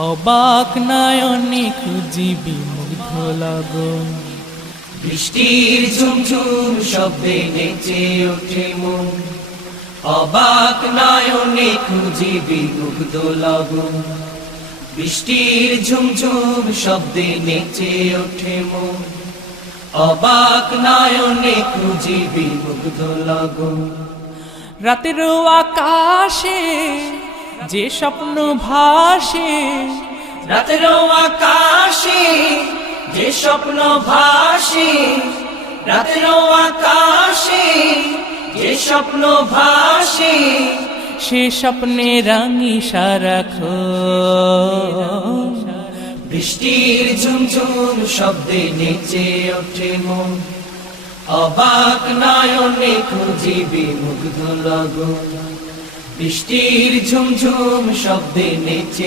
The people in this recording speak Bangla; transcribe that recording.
অবাক নয়নে খুঁজিবি মুগ্ধ লগন। বৃষ্টির ঝুমঝুম শব্দে নেচে ওঠে মন, অবাক নয়নে খুঁজিবি মুগ্ধ লগন। বৃষ্টির ঝুমঝুম শব্দে নেচে ওঠে মন, অবাক নয়নে খুঁজিবি মুগ্ধ লগন। রাতের আকাশে যে স্বপ্ন ভাসে, রাতের আকাশে যে স্বপ্ন ভাসে, রাতের আকাশে যে স্বপ্ন ভাসে, সে স্বপ্নে রাঙি সারাক্ষণ। বৃষ্টির ঝুমঝুম শব্দে নেচে ওঠে মন, অবাক নয়নে খুঁজিবি মুগ্ধ লগন। বৃষ্টির ঝুমঝুম শব্দে নেচে